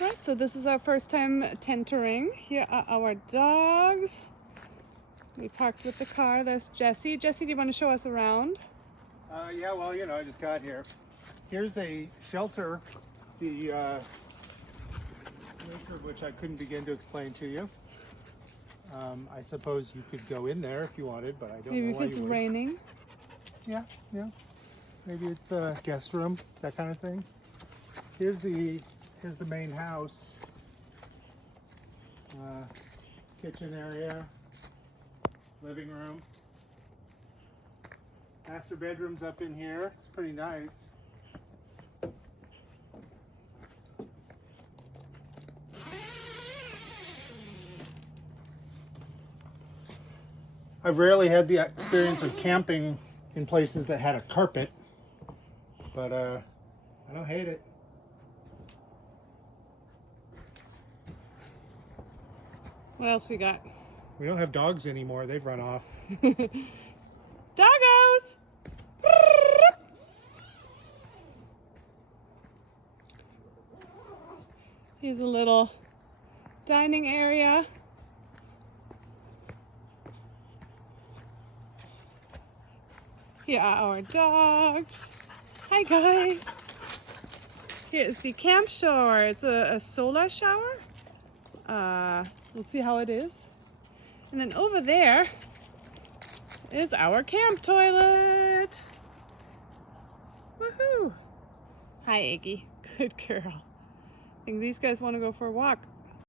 Right, so this is our first time tentering. Here are our dogs. We parked with the car. There's Jesse. Jesse, do you want to show us around? Yeah, well, I just got here. Here's a shelter, the nature of which I couldn't begin to explain to you. I suppose you could go in there if you wanted, but I don't Maybe know if why it's you would. raining. Yeah. Maybe it's a guest room, that kind of thing. Here's the main house. Kitchen area, living room. Master bedroom's up in here. It's pretty nice. I've rarely had the experience of camping in places that had a carpet, but I don't hate it. What else we got? We don't have dogs anymore. They've run off. Doggos! Here's a little dining area. Here are our dogs. Hi guys. Here's the camp shower. It's a solar shower. We'll see how it is. And then over there is our camp toilet. Woohoo! Hi, Iggy. Good girl. I think these guys want to go for a walk.